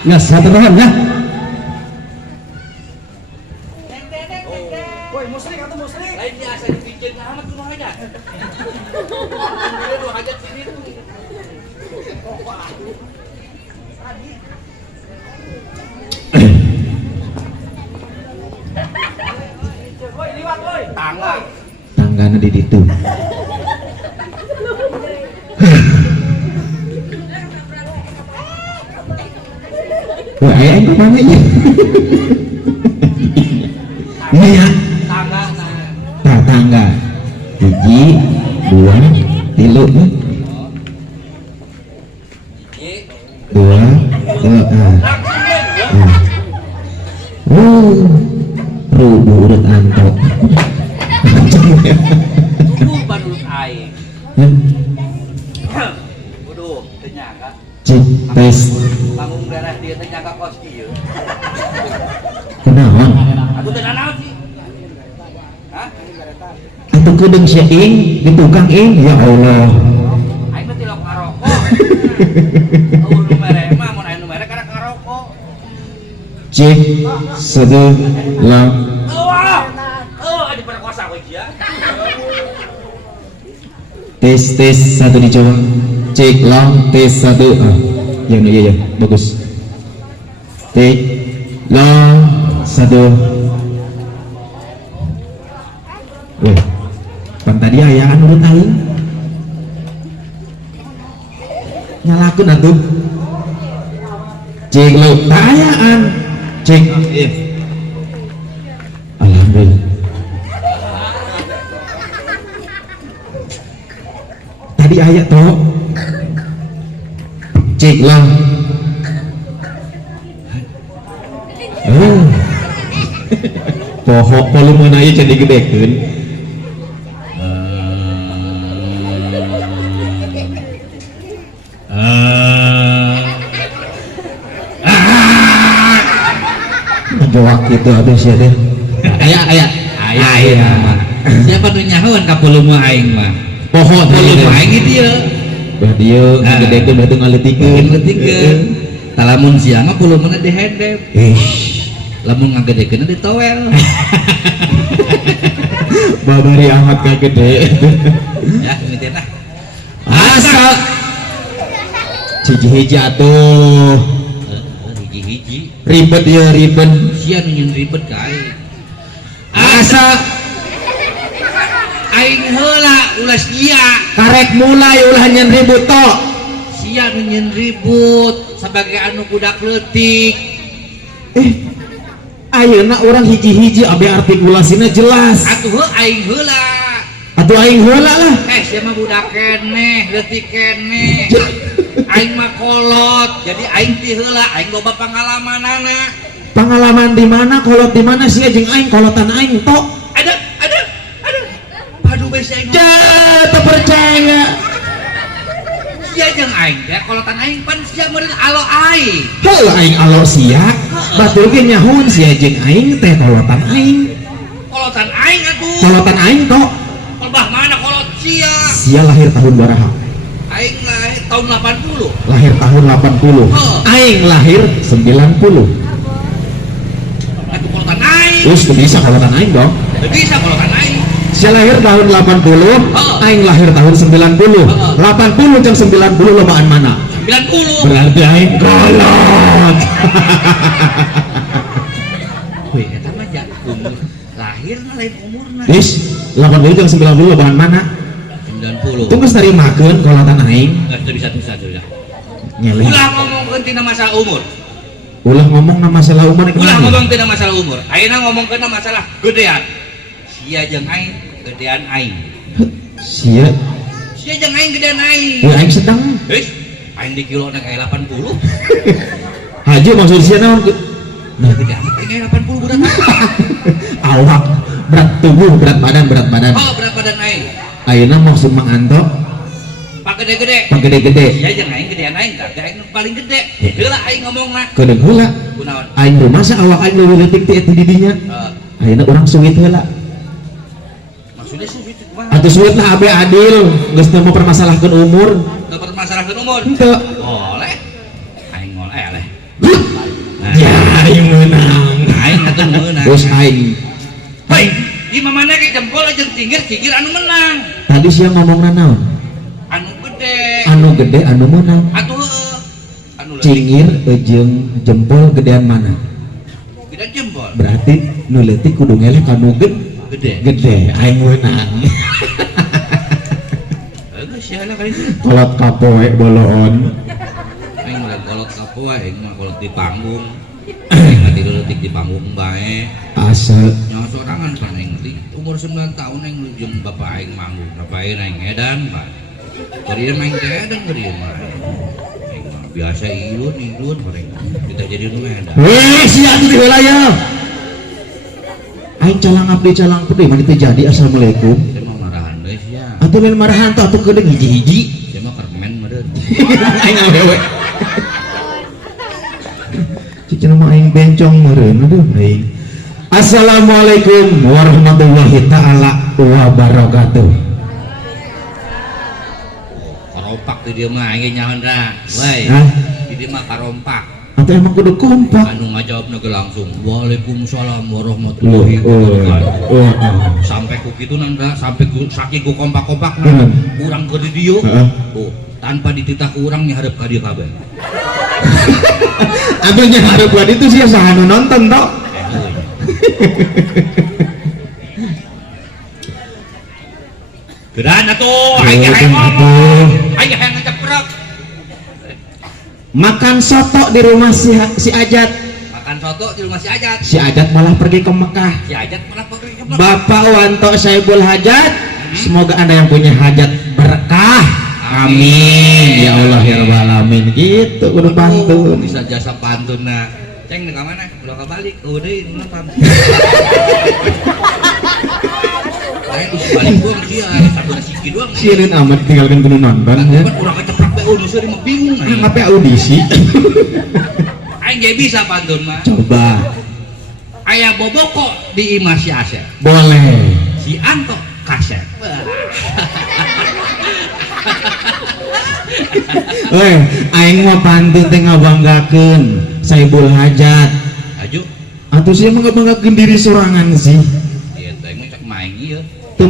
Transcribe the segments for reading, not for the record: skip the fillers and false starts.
Nggak satu paham ya. Woi, musrik atau musrik? Lain dia asal dipijit amat tuh aja. Dia dua hajat sini tuh. Woi, liwat woi. Tangga. Tanggana di situ. Wah, ayah kemana ya? Ini ya. Tangga. Tangga. Hiji, dua, tilu ya. Dua, rubuh urut antok. Lu badut aing. Waduh, ternyata Cik, tes. panggung darah dia ternyata kos ieu. Kenapa? Aku teh naon sih? Hah? Atau kedeng si ing, di tukang ing, ya Allah. Aing mah tilok ngarokok. Oh, nu mere mah mun aya nu mere karek ngarokok. Cik, satu, lang. Adi perkosa we dia. Tes, satu dicoba. Cek, lang, tes, satu. Iya, bagus. Cek, lang, satu. Weh, pan tadi ayaan urut aing. Nyalakeun atuh. Cek lo, ayaan. Cek, iya. Alhamdulillah. Tadi ayat toh. Cek lang. Pohok volume aja jadi gedekeun. Jawab gitu habis ya deh. Aya. Siapa nu nyahoan ka volume aing mah? Pohon Volume aing itu ya. bah dia gedekeun batu ngaleutikeun. Talamun siang mah volumena dihendep. Lamun ngagedekeun ditowel. Babari amat ka gede. Ya, ngeutin lah. Asa hiji-hiji atuh. Hiji-hiji. Ribet ya ribet. Sia nu nyeun ribet ka aing. Asa Aing heula ulah sia. karek mulai ulah nyen ribut tok. Sia nu nyeun ribut sebagai anu budak leutik. Ayeuna orang hiji-hiji abe artikulasinya jelas. Atuh aing heula. Atuh aing heula lah. Sia mah budak keneh, leutik keneh. Aing mah kolot, jadi aing ti heula, aing loba pangalamanana. Pengalaman di mana, kolot di mana sih jeung aing kolotan aing tok. Ada. Aduh besi aing. Teu percaya. Sia jeung aing teh kolotan aing pan sia meureun alo aing. Heuh aing alo sia, batur ge nyahoan sia jeung aing teh kolotan aing. Kolotan aing atuh. Kolotan aing tok. Lebah mana kolot sia? Sia lahir tahun baraha? Aing lahir tahun 80. Lahir tahun 80. Aing lahir 90. Atuh kolotan aing. Terus bisa kolotan aing dong. Teu bisa kolotan aing. Saya lahir tahun 80, aing lahir tahun 90. 80 jeung 90 lobaan mana? 90. Berarti aing kolot. Weh, eta mah ja umur lahir mah lain umurna. Is 80 jeung 90 lobaan mana? 90. Tunggu tarimakeun kolotan aing. Enggak bisa sudah. Nyeleh. Ulah ngomongkeun tina masalah umur. Ulah ngomong na masalah umur Ulah ngomong tina masalah umur. Ayeuna ngomongkeun masalah gedean. Sia jeung aing gedean aing. Sia Jeung aing gedean aing. ya aing sedang. Aing di kilo nek aya 80. Haji maksud sia naon? Nah, gedean aing aya 80 budak. Awak, berat tubuh, berat badan. Oh, berat badan aing. Ayeuna maksud Mang Anto Pak gede-gede. Pak gede-gede. Sia jeung aing gedean aing, tapi aing nu paling gede. Heula aing ngomongna. Kedeung heula. Kunaon? Aing rumasa awak aing leuwih leutik ti eta di dinya. Ayeuna urang suwit heula. Maksudnya sih gitu kumaha? Atuh suwit lah abe adil, geus teu mau permasalahkeun umur. Teu permasalahkeun umur. Henteu. Boleh. Aing ngoleh. atuh meunang. Bos aing. Hei, di mana ge jempol jeung cinggir anu menang. Tadi siang ngomongna naon? Anu gede. Anu gede anu menang. Atuh anu leutik. Cingir jeung jempol gedean mana? Gede jempol. Berarti nu leutik kudu ngeleh ka nu Gede. gede aing meunang. Geus siana kali. Kolot kapoe boloon. Aing mah kolot kapoe, aing mah kolot di panggung. Aing mah di leutik di panggung bae. Asa Nyawa sorangan pan aing leutik. Umur 9 tahun aing jeung bapak aing manggung. Bapak aing edan, Pak. Bari main teh edan bari mah. Aing mah biasa ilun mereka. Kita jadi nu edan. weh sia atuh di wilayah. Aing calang abdi calang pede mah teu jadi. Assalamualaikum. Kita mah marahan deui sia. Atuh lain marahan tuh atuh geudeung hiji-hiji. Kita mah kermen meureun. Aing awewe. Cicing mah aing bencong meureun aduh aing. Assalamualaikum warahmatullahi taala wabarakatuh. Karompak di dia mah aing nyahan ra. Wai. Hah? Di dia mah karompak. Atau emang kudu kompak? Anu ngajawabna ge langsung. Waalaikumsalam warahmatullahi wabarakatuh. Sampai ku kitu nanda, sampai ku saking ku kompak-kompakna. Urang ke di dieu. Oh, tanpa dititah ku urang nyaharep ka dieu kabeh. Abis nyaharep buat itu sih saha nu nonton tok. Geran atuh, aing hayang ngomong. Aing hayang ngeceprek. Makan soto di rumah si Ajat. Makan soto di rumah si Ajat. Si Ajat malah pergi ke Mekah. Si Ajat malah pergi ke Mekah. Bapak Wanto Saibul Hajat, semoga anda yang punya hajat berkah. Amin. Ya Allah ya Rabbal alamin. Gitu kudu pantun. Bisa jasa pantun nah. Ceng ke mana? Udah kebalik. Udah ini pantun. Saya tuh balik gua dia satu nasi doang. Sieun amat tinggalkan kudu nonton ya. Kan urang keceprek bae udah seueur mah bingung aing. Ngapain audisi? Aing ge bisa pantun mah. Coba. Aya boboko di imah si Asep. Boleh. Si Anto kasep. Weh, aing mah pantun teh ngabanggakeun Saibul Hajat. Aju. Atuh sia mah ngabanggakeun diri sorangan sih. Ieu teh cek main ieu. Tuh,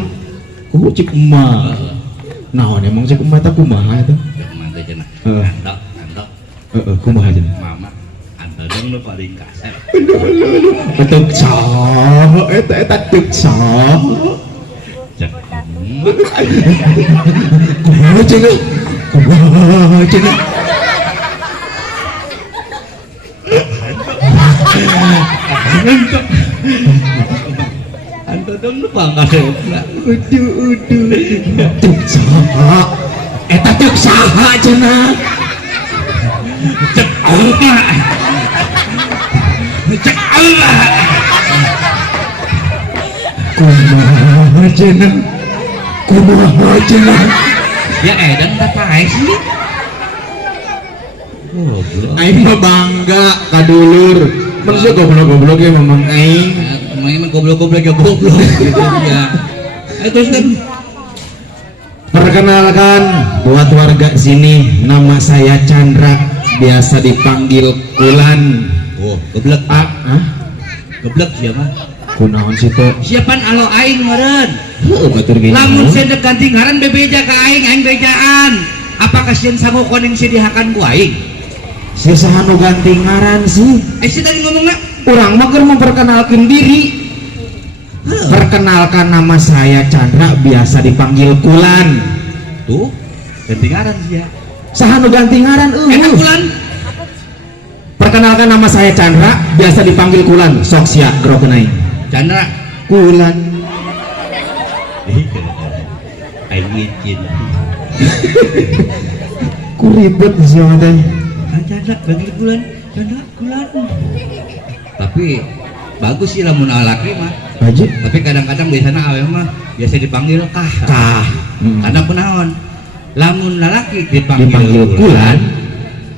kudu cik emak. Naon emang cik emak teh kumaha eta? Cek manteh cenah. Heeh. Antok. Heeh, kumaha cenah? Mama antar dong lu paling kasep. Betul cah, eta tuk cah. Cek. Kumaha cenah? Kumaha cenah? Antar dong lu kasep. Uduh. Tuk cah. Eta tuk saha cenah? Cek Allah. Cek Allah. Kumaha cenah? Kumaha cenah? Ya edan apa sih? Goblok. Aing mah bangga kadulur. Manusia goblok-goblok ya memang aing. Main goblok-goblok ya goblok gitu ya. Terus kan Perkenalkan buat warga sini, nama saya Chandra, biasa dipanggil Kulan. oh, goblok Pak. Hah? Goblok siapa? Kunaon situ? Siapaan alo aing meureun? Heuh batur gini. Lamun saya ganti ngaran bebeja ka aing bejaan. Apakah sieun sangu koning si dihakan ku aing? Si saha nu ganti ngaran sih? Si tadi ngomongna Urang mah keur memperkenalkan diri. Perkenalkan nama saya Chandra, biasa dipanggil Kulan. tuh ganti ngaran dia. Saha nu ganti ngaran Enak Kulan. Perkenalkan nama saya Chandra, biasa dipanggil Kulan. Sok sia grokeun aing. Chandra. Kulan. Aing ngicin. Ku ribet sih teh. Chandra ganti Kulan. Chandra Kulan. Tapi bagus sih lamun laki mah. Haji Tapi kadang-kadang biasanya awe mah biasa dipanggil kah. kah. Karena kunaon? Lamun lalaki dipanggil Dipanggil Kulan.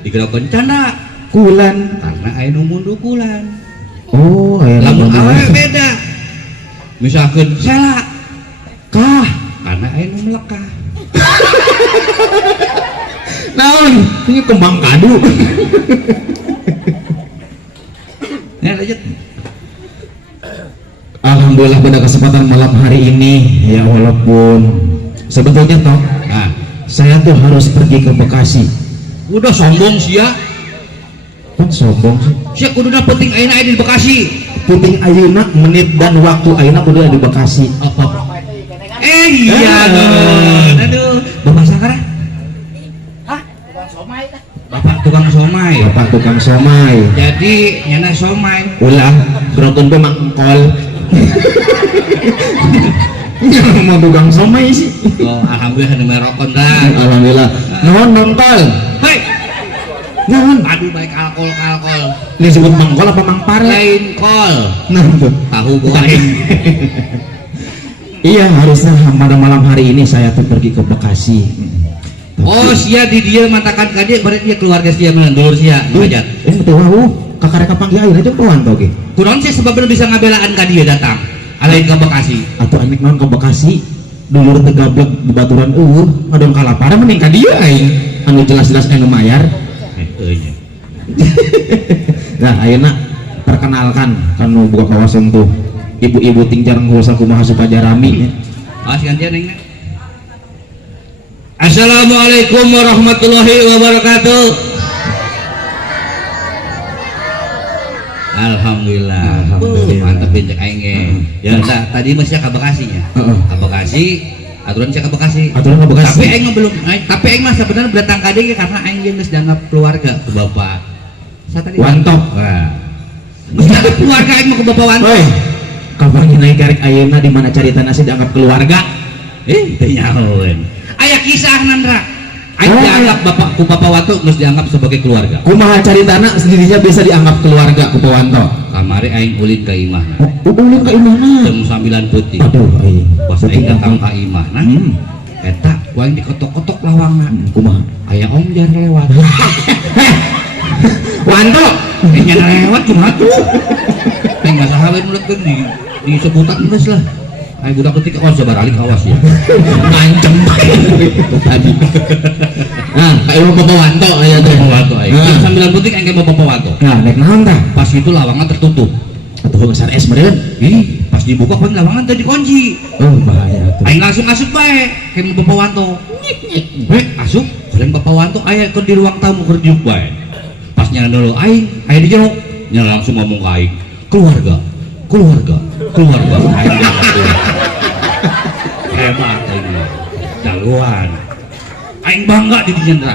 Digerokeun Chandra. Kulan. Karena aya nu mundu Kulan. Oh, aya Lamun nama. awe beda. Misalkan Sela Kah. karena aya nu melekah. Naon? Ini kembang kadu. Ya lanjut. Alhamdulillah pada kesempatan malam hari ini ya, walaupun sebetulnya toh Nah, saya tuh harus pergi ke Bekasi. udah sombong sia. Kan sombong sih. Sia kuduna penting ayeuna aya di Bekasi. Puting ayeuna menit dan waktu ayeuna udah di Bekasi. Apa? Iya dong. Aduh, Bapak sakara? Hah? Bukan somai tah. Bapak tukang somai. Bapak tukang somai. Jadi nyana somai. Ulah grogon pe mangkol. Yang mau tukang somai sih. Oh, alhamdulillah nu merokon dah. Alhamdulillah. Nuhun mangkol. Hei, Nuhun. aduh baik alkohol. Disebut mangkol apa mangpare? Lain kol. Nah, tuh. Tahu goreng. Iya, harusnya pada malam hari ini saya tuh pergi ke Bekasi. Oh, sia di dia mantakan kade berarti dia keluarga sia menandulur sia ngajak. Betul wah, kakareka panggil ayeuna jeung poan toh ge. Kunaon sih sebabna bisa ngabelaan ka dia datang? Alain ke Bekasi. Atau anik naon ke Bekasi dulur tegablek bebaturan ngadon kalapara mending ka dieu aing anu jelas-jelas anu mayar. Euy. Nah, ayeuna perkenalkan kanu buka kawasan tuh ibu-ibu ting jarang kuasa kumaha supaya rami. Ah, gantian ning. Assalamualaikum warahmatullahi wabarakatuh. Alhamdulillah. Alhamdulillah. Mantep cek aing ge. Ya tadi masih ka Bekasi nya. Heeh. Ka Bekasi, aturan cek ka Bekasi. Aturan ke Bekasi. Tapi aing mah belum, tapi aing mah sebenarnya datang ka dieu karena aing geus dianggap keluarga ke Bapak. Satadi Wantop. Wah. Geus dianggap keluarga aing mah ke Bapak Wantop. Woi, kapan naik karek ayeuna di mana carita nasi dianggap keluarga? Teu nyahoeun. Aya kisah Nandra. Aing Oh, dianggap Bapakku Bapak Wanto geus dianggap sebagai keluarga. Kumaha caritana sendirinya bisa dianggap keluarga ku Pawanto. Kamari aing ulin ka imahna. Ulin ka imahna. Jam 9 putih. Aduh, aing. Pas aing datang ka imahna, eta ku aing dikotok-kotok lawangna. Kumaha? Aya om jar lewat. Wanto, Nya lewat kumaha tuh? Aing mah saha we nulet di sebutan geus lah. Aing budak peutik awas sabar alik awas ya. ngancem tadi. Nah, ka ilmu Bapak Wanto aya teh. Bapak Wanto aing. Jam 9 putih aing ke Bapak Wanto. Nah, naik naon tah? Pas itu lawangan tertutup. Atuh besar es meureun. Ih, pas dibuka paling lawangan tadi dikunci. Oh, bahaya atuh. Aing langsung asup bae ke Bapak Wanto. Asup, kurang Bapak Wanto aya ke di ruang tamu keur diuk bae. Pas nyana dulu aing, aya di jero. Nyana langsung ngomong ke aing, "Keluarga. Aing jawab. Hebat aing. Jagoan. Aing bangga di dinya.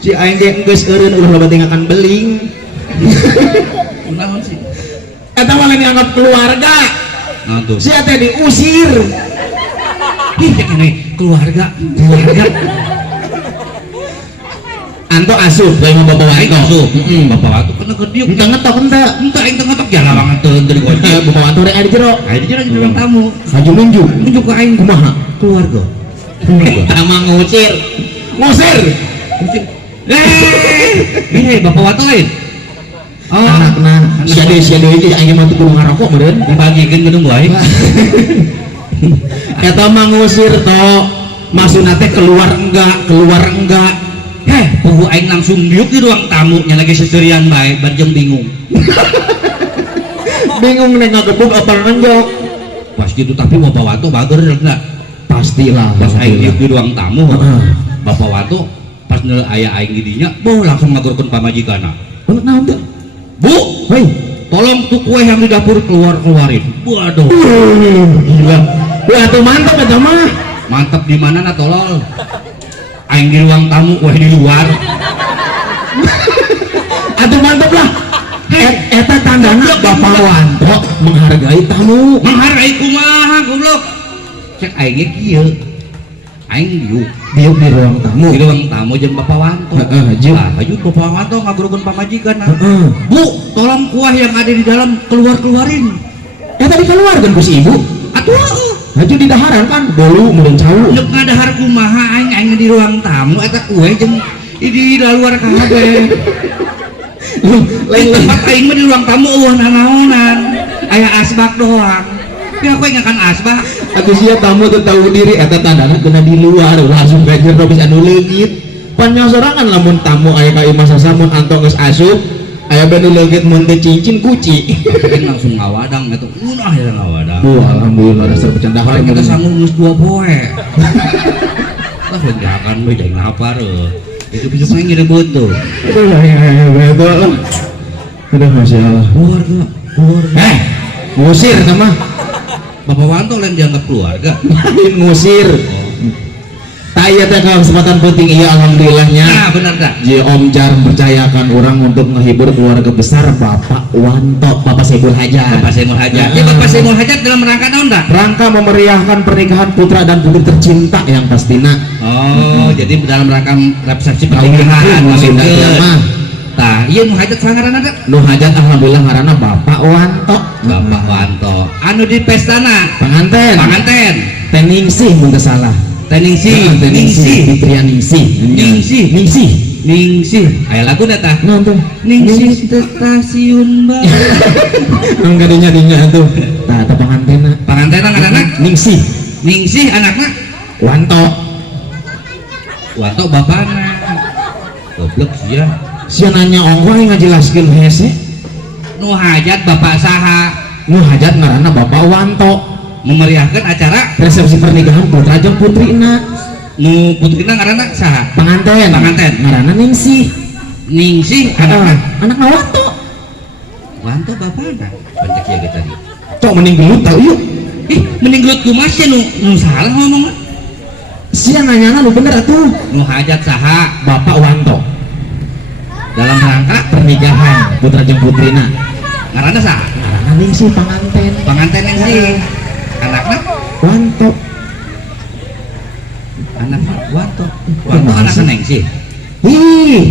Si aing ge geus eureun ulah loba tingakan beling. Kunaon sih? Eta mah lain dianggap keluarga. Nah tuh. Si teh diusir. Ih, cek ini keluarga. Anto asup lain mah Bapak Aing Wanto. asup. Bapak Wanto pernah keur diuk. Entah ngetok entah. Entah aing teu ngetok ya lawangan teu dari kunci. Bapak Wanto rek aya di jero. Aing di jero di ruang tamu. Maju nunjuk. Nunjuk ke aing Kumaha? keluarga. Tama ngusir. Ngusir. Ini Bapak Wanto lain. Oh, Anakna sia deui teh aing mah teu kudu ngarokok meureun. dibagikeun gedung wae. Eta mah ngusir toh. Maksudna teh keluar enggak. Pugu aing langsung diuk di ruang tamu nya lagi seserian bae, barjeng bingung. Bingung nek ngagebug apa nenjok. Pas gitu tapi Bapak Wanto bager enggak. Pastilah. Pas aing diuk di ruang tamu, Heeh. Bapak Wanto pas neul aya aing di dinya, langsung ngagorkeun pamajikanna. Naon teh? Bu, Hei. tolong tuh kue yang di dapur keluarin. Waduh, Gila. Wah, tuh mantap eta mah. mantap di mana nah tolol? Aing di ruang tamu, kue di luar. Atuh mantap lah. Eta tandana Bapak Wanto menghargai tamu. Menghargai kumaha goblok. Cek aing ge kieu. Aing diuk Diuk di ruang tamu. di ruang tamu jeung Bapak Wanto. Heeh, jeung. Hajud Bapak Wanto ngagorokeun pamajikanna. Heeh. Bu, tolong kuah yang ada di dalam keluarin. Eta dikeluarkeun ku si ibu. Atuh, Haju di daharan kan bolu meureun cau. neuk ngadahar kumaha aing di ruang tamu eta kue jeung di luar kabeh. Lain tempat aing mah di ruang tamu eueuh nanaonan. Aya asbak doang. Tapi aku ingat kan asbak. Atuh sia tamu teu tahu diri eta tandana kena di luar langsung bejer robis anu leungit. Pan nyosorangan lamun tamu aya ka imah sasamun anto geus asup aya benu leungit mun teu cincin kuci. Tapi langsung ngawadang eta unah ya ngawadang. Alhamdulillah dasar bercanda Hari kita sanggup geus 2 poe. Lah lenjakan we jeung lapar. Itu bisa main ngirebut tuh. Aduh ya betul. Aduh masyaallah. Keluarga. Ngusir sama. Bapak Wanto lain dianggap keluarga. Lain ngusir. Taya teh kesempatan penting iya alhamdulillahnya. Nah, benar dah. Ji Om Jar percayakan orang untuk menghibur keluarga besar Bapak Wanto, Bapak Saiful Hajat. Bapak Saiful Hajat. Ya Bapak Saiful Hajat dalam rangka naon dah? Rangka memeriahkan pernikahan putra dan putri tercinta yang pastinya. Oh, jadi dalam rangka resepsi pernikahan mah. Tah, ieu nu hajat sangaran ada? Nu hajat alhamdulillah ngaranna Bapak Wanto. Bapak Wanto. Anu di pestana Panganten. Panganten. Teh Ningsih mun teu salah. Ningsih. Fitria Ningsih. Aya laguna tah. Naon tuh? Ningsih stasiun bae. Angga dinya tuh. Tah teh pangantena. Pangantena ngaranna Ningsih anakna Wanto. Wanto bapana. Goblok sia. Sia nanya ongko ngajelaskeun hese. Nu hajat bapak saha? Nu hajat ngaranna Bapak Wanto. Memeriahkan acara Resepsi pernikahan putra jeung putrina. Nu putrina ngaranna saha? Panganten. Ngaranna Ningsih anakna Wanto. Wanto bapana. Pancek ieu ge tadi. Cok mending gelut tau yuk. Mending gelut kumaha sia nu salah ngomong. Sia nanyana lu bener atuh. Nu hajat saha? Bapak Wanto. Dalam rangka Pernikahan putra jeung putrina. ngaranna saha? Ngaranna Ningsih panganten. Panganten Ningsih. Anakna Wanto. Wanto anakna Ningsih. Ih.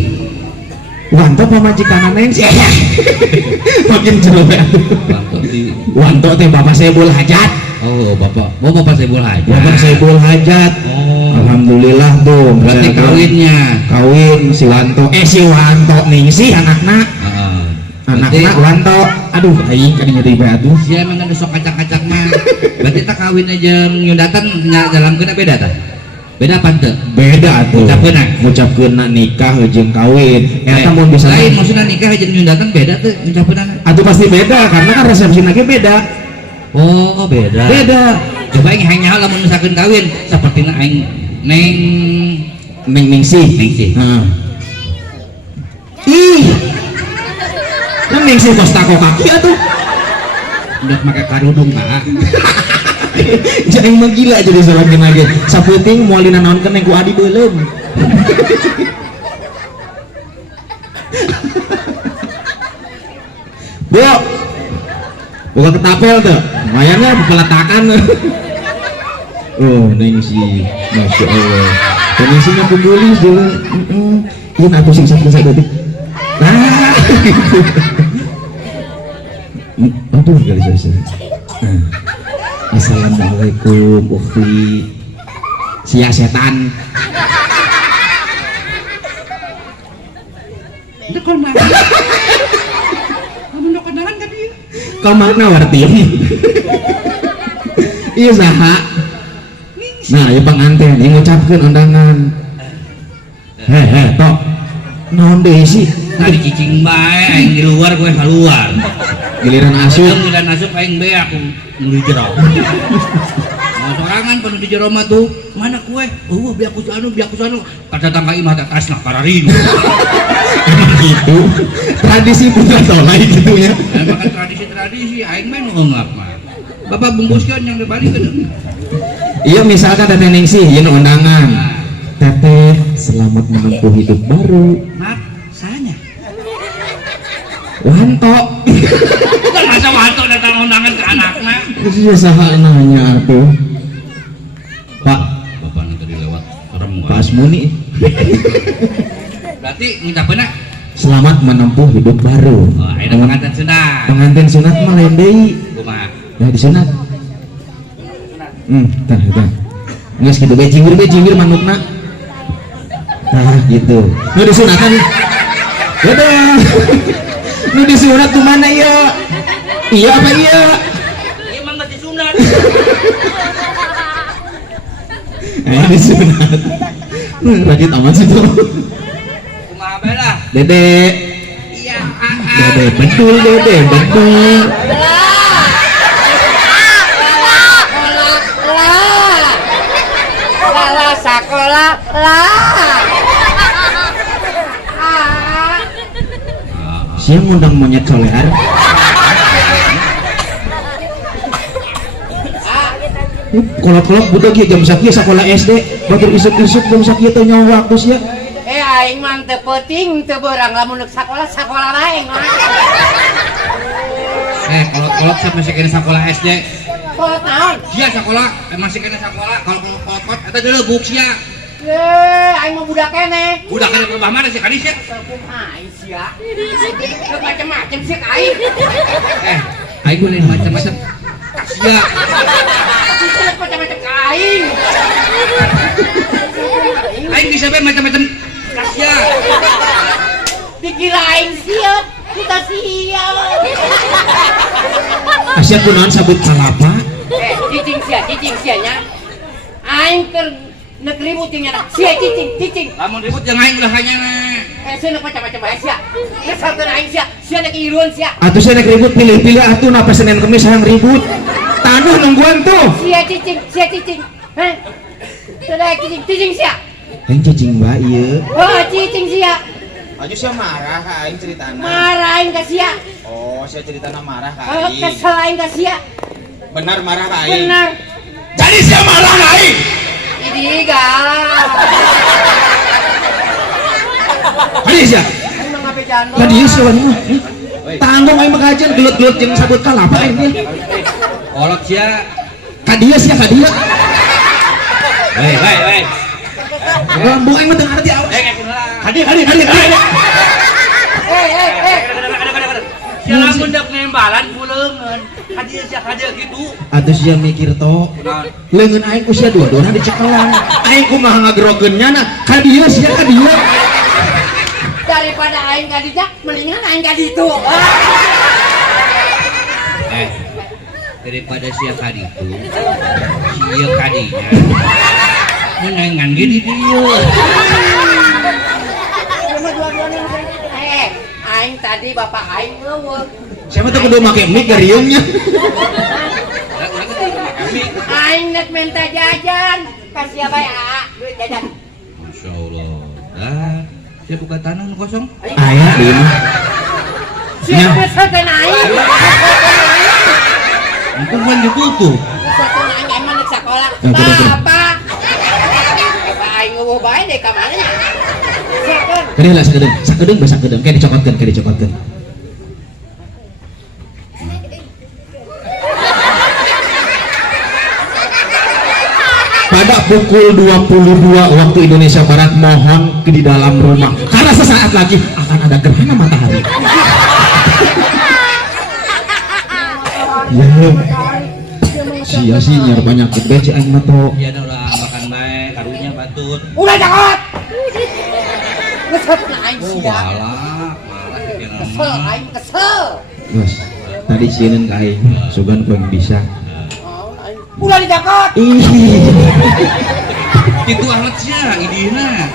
Wanto pamajikanna Ningsih. Makin jero we atuh. Wanto teh Bapak Saiful Hajat. Oh, Bapak Saiful Hajat. Bapak Saiful Hajat. Oh. Alhamdulillah tuh. Berarti kawinnya. Kawin si Wanto Ningsih anakna. Anakna Wanto. Aduh aing kan ngeri bae atuh. Sia emang ada sok kacak-kacak mah. Berarti tak kawin aja nyundatan dalam kena beda tah? Beda apa teu? Beda atuh. Ngucapkeunna nikah jeung kawin. Eta mun bisa lain maksudna nikah jeung nyundatan beda teu ngucapkeunna? Atuh pasti beda karena kan resepsina ge beda. Oh, beda. Beda. Coba aing hanya lamun misalkeun kawin sapertina aing Ningsih. Heeh. Ih. Kan Ningsih kos tako kaki atuh. Udah make karudung Kak. Jadi mah gila jadi sorangeun lagi. Saputing moal dinaonkeun ku adi beuleum. Bu. Buka ketapel tuh. Lumayannya peletakan. Oh, Ningsih. Masya Allah. Ningsihnya pembulis dulu. Ini aku siksa detik. Nah. Aduh, kali saya. Assalamualaikum, Ukhti. Sia setan. Itu kon mah. Kamu nak kenalan kan dia? Kau mana wartin? Iya saha. Nah, ya panganten yang ngucapkeun undangan. Tok. Naon deui sih? Tadi cicing bae aing di luar gue keluar. Giliran asup. Giliran asup aing bae aku nu di jero. Nah, sorangan panu di jero mah tuh, mana kue? Oh, biar aku anu. Kata tangga imah tasna pararing. Emang gitu. Tradisi putra tolai gitu ya. Emang kan tradisi aing mah nu ngeungap mah. Bapak bungkuskeun yang dibalikeun. Iya misalkan Teteh Ningsih ieu undangan. Teteh selamat menempuh hidup baru. Mak, sanya. Wanto. Kan masa Wanto datang undangan ke anakna. Itu saha nanya atuh. Pak, Bapak nanti lewat serem. Pak Asmuni. Berarti ngucapkeunna Selamat menempuh hidup baru. oh, ada pengantin sunat. Pengantin sunat mah lain deui. Kumaha? Ya disunat. Tah. Geus kitu bae jinggir manutna. Nah gitu. Nu disunatan. Dadah. Nu disunat tuh mana ya? Iya apa iya? Emang enggak disunat. Disunat. Rajin amat sih tuh. Kumaha bae lah. Dede. Iya, Dede bedul, dede bedul. Lala sekolah lah. Siang ngundang monyet solear. Kolok-kolok budak ya jam sakit sekolah SD. Batur isuk-isuk jam sakit teh nyawa waktu sia. Aing mah teu penting teu beurang lamun neuk sakola lain mah. Kolot-kolok saya masih kena sekolah SD. Kolot naon? Sia sekolah masih kena sekolah. Kalau kolot eta deuleu buk sia. Aing mah budak keneh. Budak kena ke mana sih kadis ya? Sakum aing sia. Teu macem-macem sih aing. Aing boleh macam-macam. Kasia. Teu macem-macem ka aing. Aing bisa be macam-macam. Kasia. Dikira aing siap, kita siap. Asia kunaon sabut kalapa? Cicing sia nya. Aing keur neuk ribut jeung nya. Sia cicing. Lamun ribut jeung aing lah hanya. Seuneu macam-macam bae sia. Ngesalkeun aing sia neuk iruan sia. Atuh saya ribut pilih-pilih atuh napa Senin Kemis hayang ribut. Tanah nungguan tuh. Sia cicing. Hah? Teu cicing sia. Yang cacing mbak iya. Oh, cicing sia. Aju sia marah ka aing ceritana. Marah aing ka sia. Oh, sia ceritana marah ka Oh, aing. kesel aing ka sia. Benar marah ka aing. Benar. Jadi sia marah ka aing. Idi gal. Kali sia. Aing mah ngape jando. Lah dieu sia mah. Tanggung aing mah kajian gelut-gelut jeung sabut kalapa aing teh. Kolot sia. Ka dieu sia ka dieu. Hei. Lambu aing mah teu ngarti awak. Hadi. Sia lamun dak nembalan puleungeun. Hadieu sia hadieu gitu. Atuh sia mikir to. Leungeun aing ku sia dua-duana dicekelan. Aing kumaha ngagrogeunnya na ka dieu sia ka dieu. Daripada aing ka dijak, mendingan aing ka ditu. Daripada sia kaditu. Sia kadinya. Menengan ge di dieu. Cuma dua-duanya aing tadi bapak aing ngeuweung. Siapa tuh kudu make mic gariungnya. Aing net minta jajan. Kasih bae duit jajan. Masyaallah. Dah, saya buka tanah nu kosong. Aya di imah. Siapa saten aing? Itu kan ditutup. Saten aing emang neuk sakola. Bapak. Bapak aing ngeuweuh bae deh ka mana nya? Saken. Kedeng lah sakedeung basa kedeung kayak dicokotkeun. Pada pukul 22 waktu Indonesia Barat mohon di dalam rumah karena sesaat lagi akan ada gerhana matahari. Ya, sia sih nyar banyak beci aing mah to. Ya udah makan bae, karunya batut. Ulah jakot. Ngesaten aing sia. Malah sekian Kesel lama. aing kesel. Bos, tadi sieun ka aing sugan ku bisa. Ulah dijakot. Ih, Itu alat sia idina.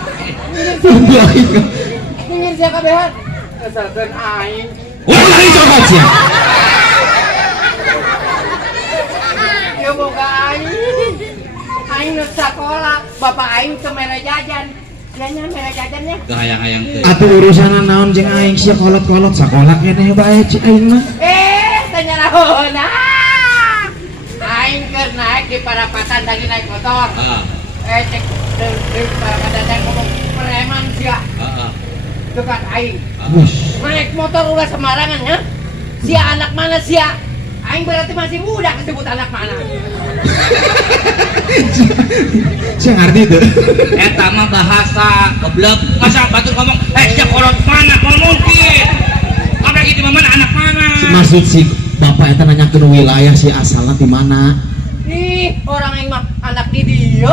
tunggu aing. Pinggir sia kabehan. Kesaten aing. Ulah dicokot sia. Ya boga aing. Aing neuk sakola, bapak aing teu mere jajan. Dianya mere jajannya. Gahayang-hayang teh. Atuh urusanna naon jeung aing sia kolot-kolot sakola keneh bae ci aing mah. Tanya naon. Aing keur naik di parapatan lagi naik motor. Cek di parapatan dan ngomong preman sia. Dekat aing. Bos, Naik motor ulah sembarangan ya. Sia anak mana sia? Aing berarti masih muda disebut anak mana. sia ngarti teu. Eta mah bahasa goblok. Masa batur ngomong, sia kolot mana? Mungkin. Apa gitu mana anak mana? Maksud si bapak eta nanyakeun wilayah si asalna di mana? Ih, orang aing mah anak di dieu.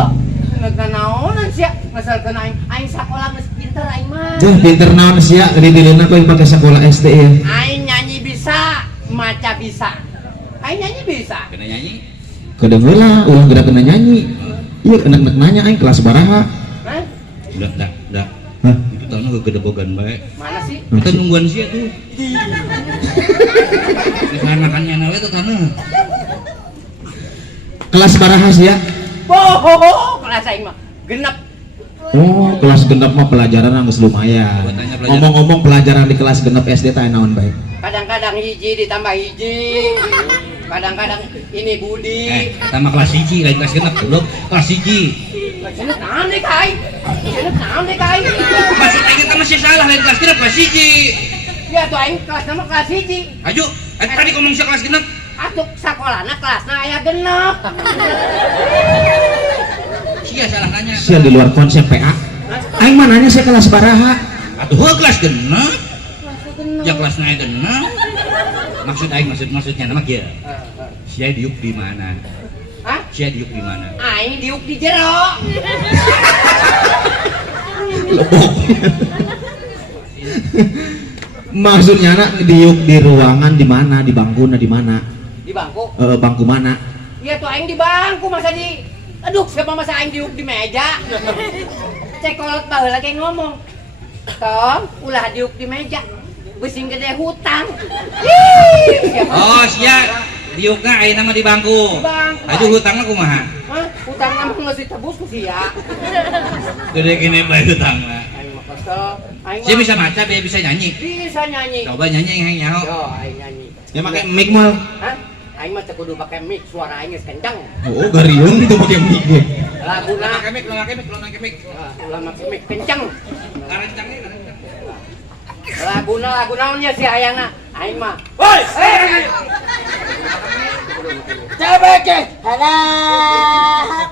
Naonan sia, masalkeun aing sakola geus pinter aing mah. Duh, pinter naon sia di dileuna ku pake sekolah SD ya. Aing nyanyi bisa, maca bisa. Aing nyanyi bisa. Kena nyanyi? Kedeng heula ulah geura kena nyanyi. Iya, enak-enak nanya aing kelas baraha. Hah? Udah. Hah? tanah kegedebogan baik. Mana sih? Kita nungguan sih tuh. Anak-anaknya nawe tuh tanah. Kelas barahas ya. Kelas aing mah genep. Oh, kelas genep mah pelajaran geus lumayan. Gua tanya pelajaran. Ngomong-ngomong pelajaran di kelas genep SD teh naon bae? Kadang-kadang hiji ditambah hiji. Kadang-kadang ini Budi. Sama kelas 1 lain kelas genep belum kelas 1. Genep naon deh kai? Genep naon deh kai? Maksud aing kita masih salah lain kelas genep kelas 1. Ya tuh aing kelas nama kelas hiji. Ayo, tadi ngomong sih kelas genep. Atuh sakolana kelasna aya genep. Sia salah nanya. Sia di luar konsep PA. Aing mah nanya saya kelas baraha. Atuh kelas genep. Ya kelas naik genep. Maksud aing maksudnya nama kieu. Sia diuk di mana? Hah? Sia diuk di mana? Aing diuk di jero. Lebok. Maksudnya anak diuk di ruangan di mana? Di bangkuna di mana? Di bangku. Bangku mana? Iya tuh aing di bangku masa di. Aduh, siapa masa aing diuk di meja? Cek kolot baheula lagi ngomong. Tong, ulah diuk di meja. Besing gede hutang. Oh, sia diukna ayeuna mah di bangku. Di bangku. Aduh hutangna kumaha? Hah? Hutang mah geus ditebus ku sia. Gede kene bae hutangna. Aing mah kesel. Aing Sia mah bisa maca, dia bisa nyanyi. bisa nyanyi. Coba nyanyi yang nyaho. Yo, aing nyanyi. Ya pakai mic mal. Hah? Aing mah teu kudu pakai mic, suara aing geus kenceng. Oh, gariung itu pakai mic gue. Laguna Pakai mic, lu pakai mic. ulah make mic kenceng. Karencangnya. Lagu naonnya si ayana aing mah. Woi, Cebeke. Halah.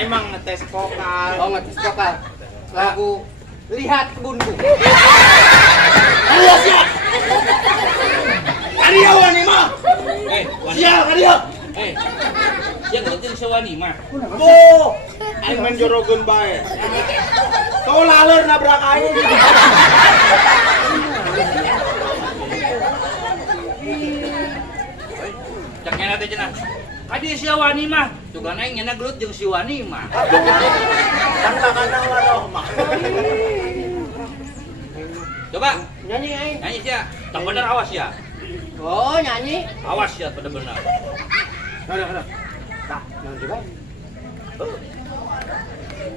emang ngetes vokal. Oh, ngetes vokal. Lagu Lihat Kebunku. Ayo siap. Karya wani mah. Siap karya. Yang penting sewani mah. Tuh, aing main jorogeun bae. Kau laleur nabrak aing. Cak nyana teh cenah. Kadi si wani mah, tugan aing nyana gelut jeung si wani mah. Kata-kata waduh mah. Coba Nyanyi aing. nyanyi sia. Tak bener awas ya. Oh, nyanyi. Awas ya bener-bener. Ada. Tah, nang coba.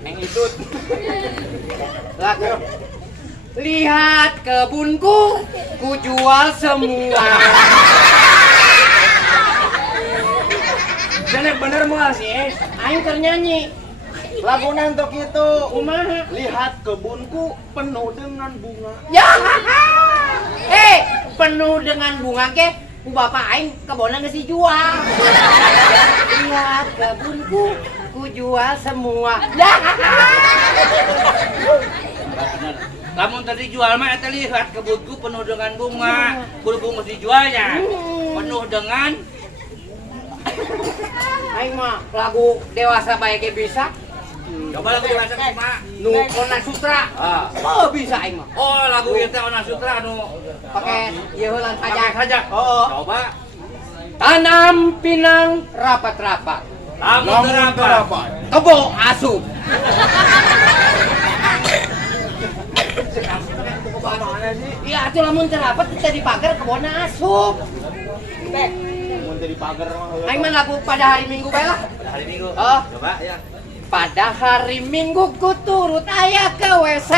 Neng itut. Lagu Lihat kebunku, ku jual semua. Jangan bener moal sih. Aing keur nyanyi. Lagu nantok itu. Kumaha? Lihat kebunku penuh dengan bunga. Ya. Penuh dengan bunga ke ku bapak aing kebona geus dijual. Lihat kebunku, ku jual semua. Ya. Lamun tadi jual mah eta lihat kebunku penuh dengan bunga. Berhubung geus dijualnya. Penuh dengan Aing mah lagu dewasa bae ge bisa. coba lagu dewasa kumaha? Nu Ona Sutra. Oh, bisa aing mah. Oh, lagu ieu teh Ona Sutra anu Pakai ieu heulan pakai sajak. saja. Oh. Coba Tanam pinang rapat-rapat. lagu berapa? Kebo asup. Iya, atuh lamun teu rapat teh di pagar kebona asup. Teh, Mun tadi pagar mah. aing mah lagu pada hari Minggu bae lah. Pada hari Minggu. Oh. Coba ya. Pada hari Minggu ku turut aya ke WC.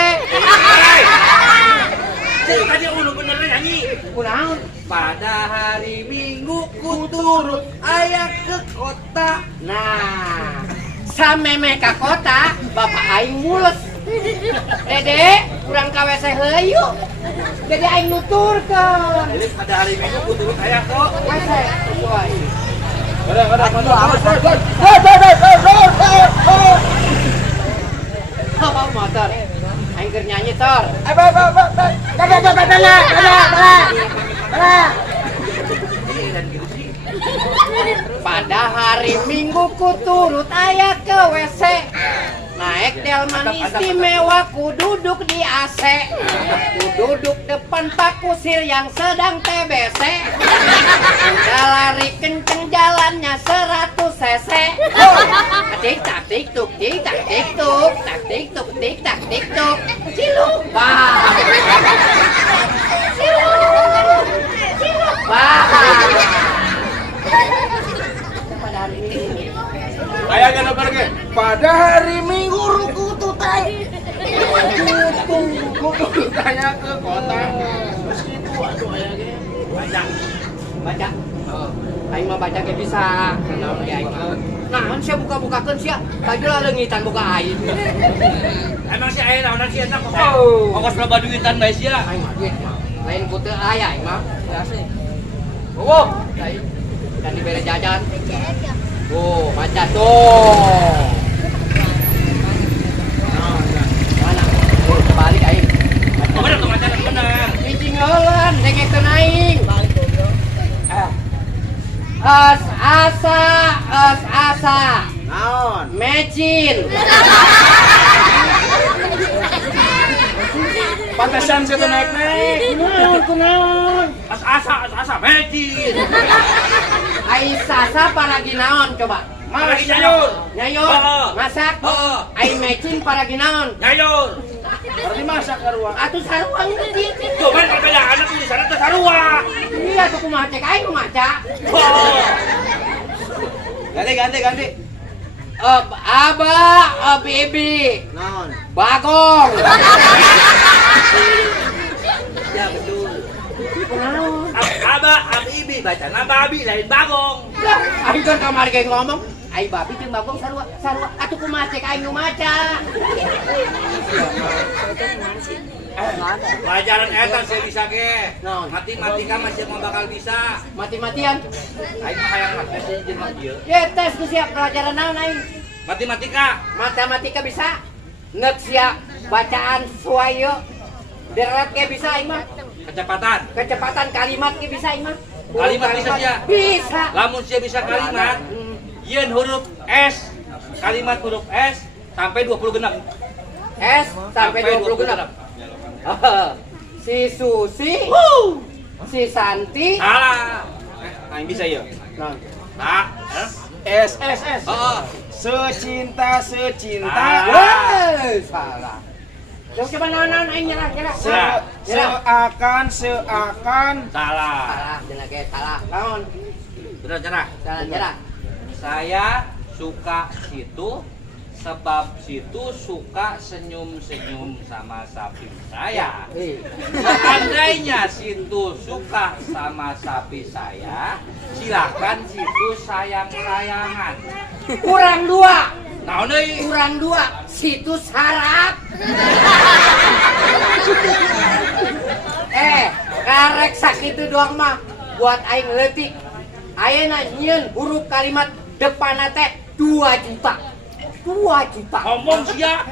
Tadi ulu bener nyanyi. Kunaon? Pada hari Minggu ku turut ayah ke kota. Nah, sameme ka kota, bapak aing mules. Dede, urang ka WC heula yuk. Jadi aing nuturkeun. Jadi pada hari Minggu ku turut ayah ke WC. Woy. Apa motor? Aing keur nyanyi tor. Pada hari Minggu ku turut aya ke WC. Naik delman istimewa, ku duduk di AC, ku duduk depan Pak Kusir yang sedang TBC. Udah lari kenceng jalannya 100 cc. Tik tak tik tuk, tik tak tik tuk, tak tik tuk, tik tak tik tuk. Ciluk bah, ciluk bah. Pada hari ini Ayah gak pergi. Pada hari Minggu ruku tutai. Kutu tanya ke kota. Terus gitu aduh ayah ge. baca. Aing mah baca ge bisa. Naon ge aing mah. Naon sia buka-bukakeun sia. Tadi lah leungitan buka aing. Emang si aya naonan si eta ongkos loba duitan bae sia. Aing mah duit mah. Lain ku teu aya aing mah. Biasa. Oh, lain. Kan dibere jajan. Oh, baca tuh. Mana? Oh, balik aing. Bener tuh macan bener. Hiji ngeuleun dengekeun aing. Asa. Naon? Mecin. Pantesan saya tuh naik-naik. Kunaon? Asa magic. Ai sasa paragi naon coba? Paragi nyayur. Nyayur. Masak. Heeh. Ai mecin paragi naon? Nyayur. Berarti masak karua. Atuh saruang teh. Cuman perbedaan tulisanna teh sarua. Iya tuh kumaha cek aing kumaca. Ganti. Aba, bibi, Naon? bagong. Ya betul. Kunaon? Aba, ibi bacana babi lain bagong. Aing kan kamari ge ngomong, ai babi jeung bagong sarua. Atuh kumaha cek aing nu maca. Pelajaran eta saya bisa ge. Naon? Matematika masih mau bakal bisa. Mati-matian. Aing mah hayang tes jeung mah ieu. Ya tes ku siap pelajaran naon aing? Matematika. Matematika bisa. Ngeuk siap bacaan suayo. Derep ge bisa aing mah. Kecepatan kalimat ge bisa aing mah. Kalimat bisa sia. Bisa. Lamun sia bisa kalimat, ieun huruf S, kalimat huruf S sampai 20 genep. S sampai 20 genap. Si Susi, si Santi. Salah. Aing bisa ya. Nah, Nah, S. oh, Secinta. weh, salah. Coba naon aing nyerah. Seakan. salah. Salah, cenah ge salah. Naon? Bener cerah. Salah nyerah. Saya suka situ sebab situ suka senyum-senyum sama sapi saya. Seandainya situ suka sama sapi saya, silakan situ sayang-sayangan. Kurang 2. Naon deui? Kurang 2. Situ sarap. Karek sakitu doang mah buat aing leutik. Ayeuna nyieun huruf kalimat depanna teh 2 juta. 2 juta. Ngomong sia.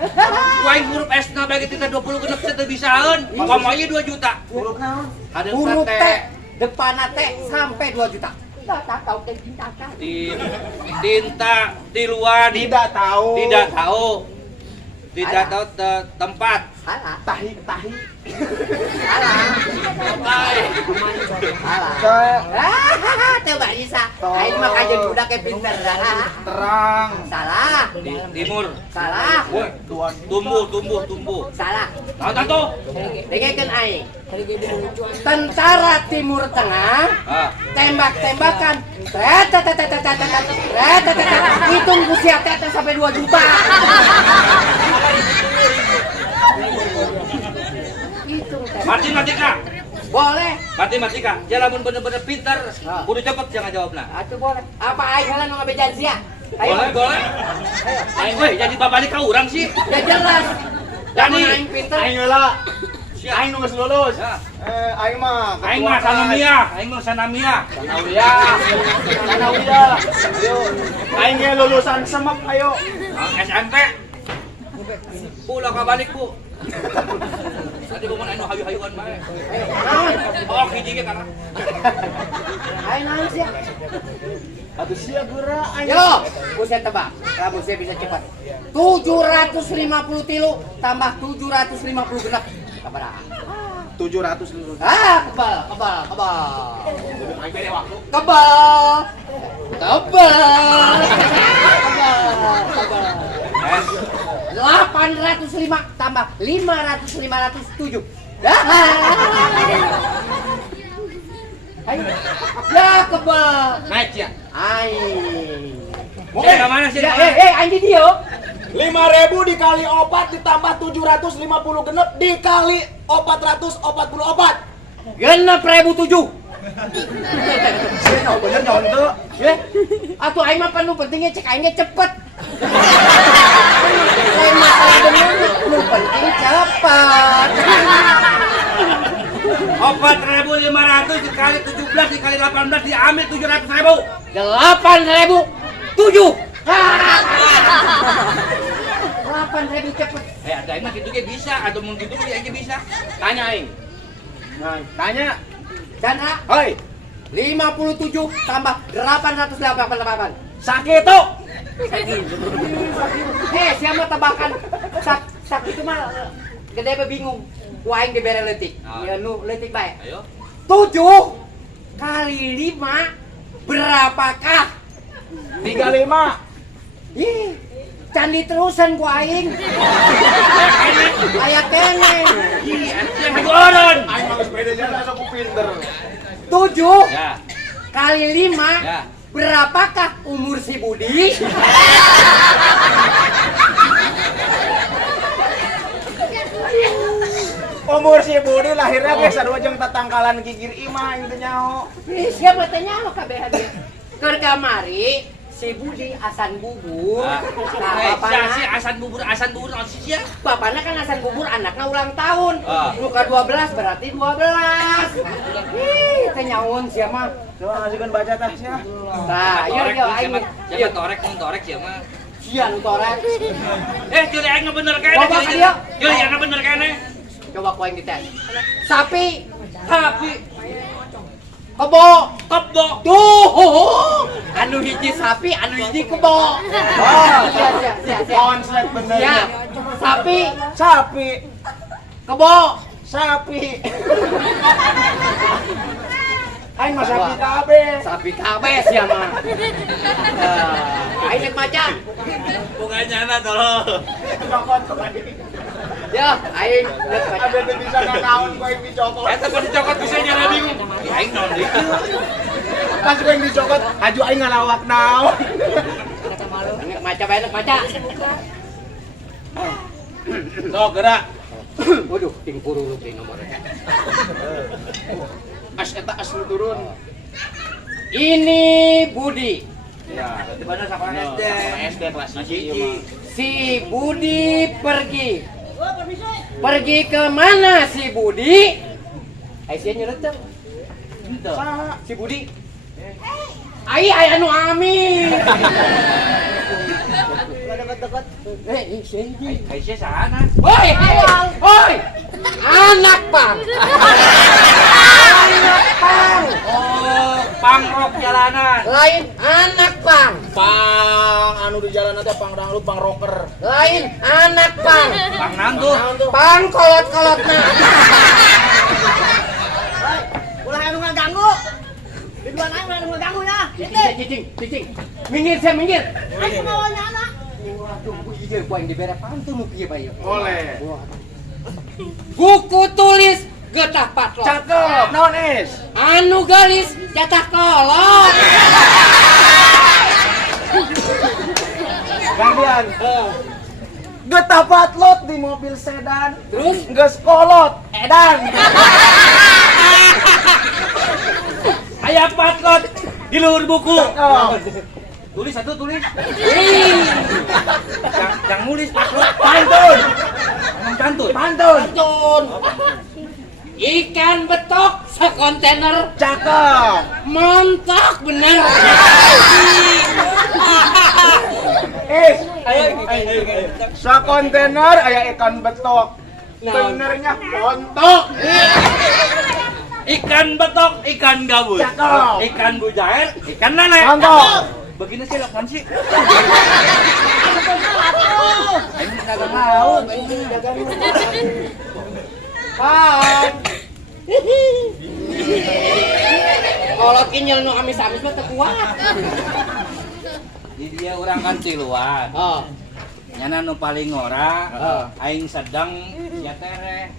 Kuaing huruf S na bagi kita 20 genep teh bisaeun. Pamanya 2 juta. Huruf naon? Hadeung Huruf teh. teh depanna teh sampai 2 juta. Tak tahu teh cinta kan. Tinta tiluan. Tidak tahu. Tidak tahu tempat. Salah. Tahi. Salah. Salah. Teu gak bisa. Aing mah kajeun budak ke pinter. Terang. Salah. Timur. Salah. Tumbuh. Salah. Tahu tuh. Dengekeun aing. Tentara Timur Tengah tembak-tembakan. Hitung ku sia teh sampai 2 juta. Hitung teh. Matematika. Boleh. Matematika. Dia lamun bener-bener pintar, kudu cepet jangan jawabna. Atuh boleh. Apa aing heula nu ngabejan sia? Boleh. Aing we jadi babalik ka urang sih. Ya jelas. Jadi Aing pinter. Aing heula. Aing nu geus lulus. Ya. Aing mah. Aing mah sanamia. Sanawiyah. Ayo. Aing ge lulusan semek ayo. SMP. Pulang ka balik, Bu. Tadi gua mau anu hayu-hayuan bae. Naon? Oh, hiji ge kana. Ayo naon sia? Atuh sia geura Yo, buset tebak. Kamu saya bisa cepat. 750 tilu tambah 750 genap. Sabaraha? 700 lurus. Kebal. Aing bere waktu. Kebal. 805 tambah 507. Ayo. Ya kebal. Naik ya. Aing. Oke, ke mana sih? Aing di dia. 5.000 dikali 4 ditambah 750 genep dikali 444. Genep 1.007. Sia bener nyonto. Atuh aing mah panu pentingnya cek aing ge cepet. Lain masalah bener, nu penting cepet. 4.500 dikali 17 dikali 18 diambil 700.000. 8.007. 8.000 cepet. Ada mah gitu ge bisa, atau mun gitu ge aja bisa. Tanya aing. Nah, Tanya. Chandra, Hoi, 57 tambah 888. sakitu. Siapa tebakan sak itu mah gede be bingung. Ku aing dibere leutik. Ya nu leutik bae. Ayo. 7 kali 5 berapakah? 35. Ih, candi terusan ku aing. Aya kene. Ih, anjing hagoron. Aing mah sepeda jalan aku pinter. 7 Ya. kali 5 Ya. berapakah umur si Budi? Umur si Budi lahirnya ge sarua jeung tatangkalan gigir imah itu nyaho. Ih, siapa tanya lo kabehan dia? Keur kamari si Budi asan bubur. Si asan bubur naon sih sia? Bapaknya kan asan bubur anaknya ulang tahun. Ah. Luka 12 berarti 12. Ih, tenyaun siapa? Coba ngasihkeun baca tah sia. Nah, yuk aing. Siapa torek mun torek siapa? Sia nu torek. Curi aing bener kene. Coba ka dia. Curi aing bener kene. Coba ku aing dites. Sapi, kebo, tuh. Anu hiji sapi, anu hiji kebo. Siap. Konslet bener. Siap. Sapi, Sapi. kebo. Sapi. Aing mah sapi kabeh. Sapi kabeh sia mah. Aing rek macan. Bukan nyana tolong. Cokot kembali. Ya, aing rek macan. Ada teu bisa nganaon ku aing dicokot. Eta pun dicokot bisa nyana bingung. Aing naon deui? Pas ku aing dicokot, aju aing ngalawak naon. Rek macan bae rek macan. Sok gerak. Waduh, ting puruluk di nomornya. As eta as nu turun. Ini Budi. Ya, Di mana sekolah SD? SD kelas 1. Si Budi pergi. Pergi ke mana si Budi? Aisyah nyuruh tuh. Si Budi. Ai anu amin. Dekat-dekat. Aisyah sana. Hoi, hoi. Anak pang. Anak pang. Oh, pangrok jalanan. Lain anak pang. Pang anu di jalan teh pang dangdut, pang rocker. Lain anak pang. Pang nantu. Pang kolot-kolotna. Ulah anu ngaganggu. Di dua aing ulah anu ngaganggu ya. Cicing. Minggir saya minggir. Aing maunya anak. Waduh, iya gua yang dibere pantun nu kieu bae. Boleh. Buku tulis getah patlok. Cakep. Naon es? Anu galis jatah kolot. Gantian. Getah patlot di mobil sedan. Terus Geus kolot edan. Aya patlot di luhur buku. Cakep. Tulis satu tulis. ih, Yang nulis patlot. Pantun. Emang pantun. Pantun. pantun. Ikan betok sekontainer Cakep. mantap bener. Ayo. Sa kontainer aya ikan betok. Benernya montok. Ikan betok, ikan gabus, Cakep. ikan bujair, ikan lele. Montok. Begini sih lakukan sih. Ini kagak mau. Kan. Kalau kinyel nu amis-amis mah teu kuat. Di dia orang kan tiluan. Oh. Nyana nu paling ngora, aing sedang nya tere.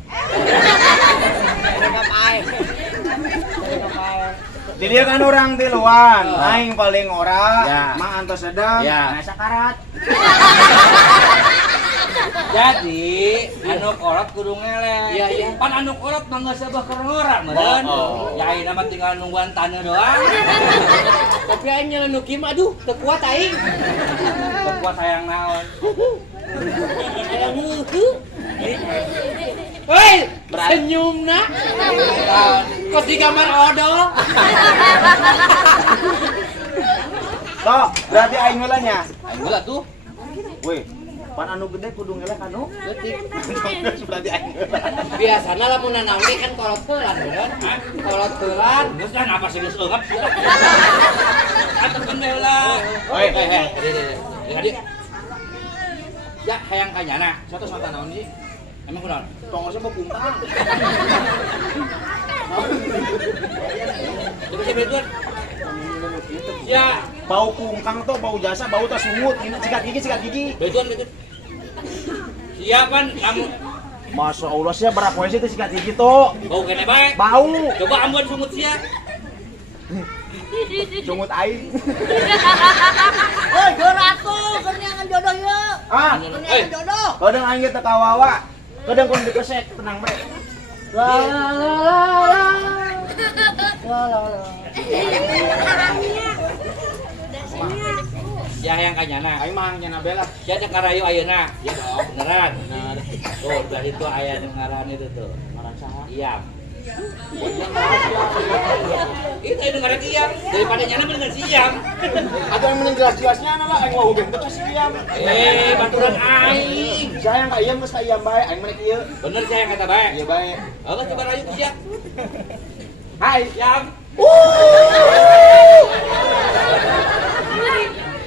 Di dia kan orang tiluan, Oh. aing paling ora, Ya. mah antos sedang, Ya. nah sakarat. Jadi anu kolot kudu ngeleh. Iya, iya. Pan anu kolot mah geus sabah keur ngora meureun. Oh. Ya ayeuna mah tinggal nungguan taneuh doang. Tapi aing nyeleun nu kieu mah aduh teu kuat aing. Kuat sayang naon. Aya ngeuheuh. Hei, senyumna. Kos di kamar odol. Sok, berarti aing ngelanya. Aing heula tuh. Weh, pan anu gede kudu ngeleh anu. Berarti aing ngeuleh. Biasana lamun nanaon ge kan kolot teulan bener. Kolot teulan. Geus dah napa sih geus eugap. Atukeun heula. Weh, Jadi ya hayang kanyana. Satu sama naon sih? Emang kunaon? tongosnya mau kumpang. Coba sih betul. Ya, Bau kungkang tuh, bau jasa, bau tas sungut. Ini sikat gigi. betul. Siapan kamu Masya Allah sih, berak poesi itu sikat gigi tuh. bau kene bae. Bau, Coba ambon sungut sia. sungut aing. Hei, geratu, kerniangan jodoh ya. Ah, Kerniangan jodoh. kadang aing teh kawawa. Kadang kun dikesek, tenang bae. La la la la la. Ya hayang kanyana. Aing mah nyana bela. Sia teh karayu ayeuna. Ya dong, beneran. Bener. Tuh, dari itu aya nu ngaran itu tuh. Ngaran saha? Iya. Itu anu ngaran Iyam. Daripada nyana bener siam. Atau yang mending jelas-jelasnya lah, aing mau ubeng teh siam. Baturan aing. Saya yang ka ieu geus ka ieu bae, aing menek ieu. Bener saya yang kata bae. Ieu bae. Apa coba rayu ku sia? Hai, Yam.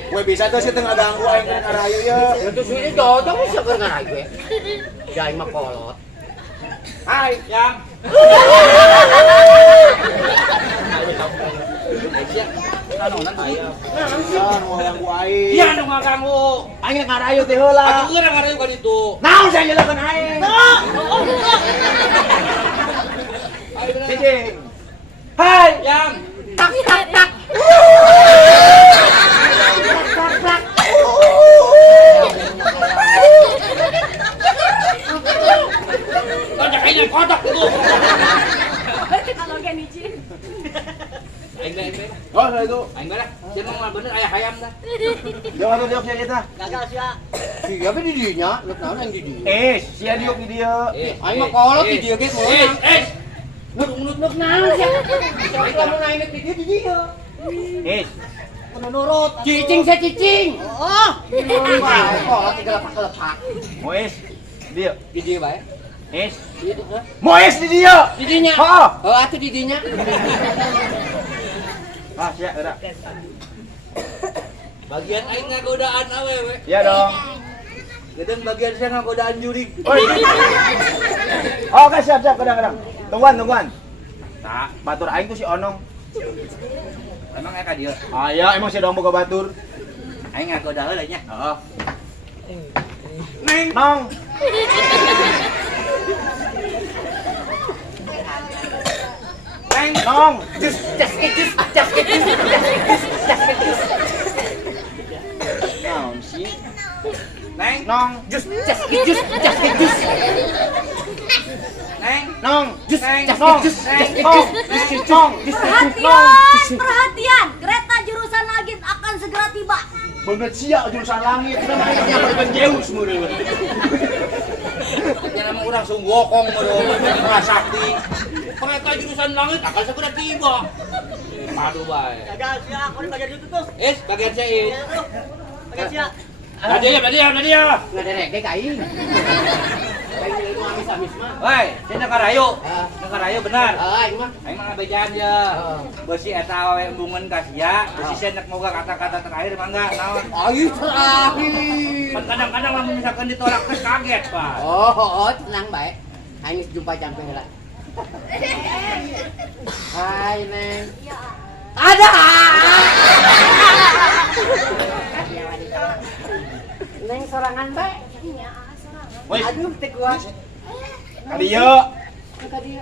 we bisa tuh sih teu ngaganggu aing keur ngarayu ieu. Itu sini jodoh bisa keur ngarayu we. Ya aing mah kolot. Hai, Yam. Kanonan aya. Ah, mau ganggu aing. Iya nu ngaganggu. Aing ngarayu teh heula. Atuh urang ngarayu kan itu. Naon saya nyelekeun aing? Ayo bener. Cicing. Hai, Yam. Tak tak tak. Banyak aing kotak itu. Kalau gak nicin. Aing bae. oh saya itu. Aing bae. Sia mah bener aya hayam dah. Jauh atuh diok sia eta. Gagal sia. Iya be di dinya, leuk naon yang di dinya. Sia diok di dieu. Aing mah kolot di dieu ge moal. Nut Naon ya? Lamun aing di dieu di dieu. Kudu nurut. Cicing saya cicing. Oh. Wah, kolot digelepak-gelepak. Moes. Dieu. Di dieu bae. Dieu. Moes di dieu. Di dinya. Heeh. Oh, atuh di dinya. Ah, sia eueuh. Bagian aing ngagodaan awewe. Iya dong. Gedeung bagian saya ngagodaan juri. Oh, oke siap kadang-kadang. Tungguan. Nah, batur aing tuh si Onong. Emang aya ka dieu? Ah ya, emang si dong boga batur. Aing ngagoda heula nya. Heeh. Nong. Nong. Naon sih? Neng, Nong. Neng, Nong. Perhatian, kereta jurusan langit akan segera tiba. Banget sia jurusan langit. Namanya berben Zeus meureun. nya nama urang sung wokong meureun sakti. Kereta jurusan langit akan segera tiba. Padu bae. Gagal sia, kudu bagian itu tuh. Bagian saya. Bagian sia. Nadia. Nggak ada rek ka aing. Aing nu amis gamis mah. Woi, saya nekarayu. Nekarayu benar. Aing mah. Aing mah ngabejaan ya. Beusi eta awewe embungeun ka sia, beusi saya nek moga kata-kata terakhir mangga naon. Aing terakhir. Kan kadang-kadang lamun misalkan ditolak teh kaget, Pak. Oh, tenang bae. Aing geus jumpa jampe heula. Hai, Neng. Ada. Neng sorangan bae. Woi, Aduh, teh kuat. Kadieu.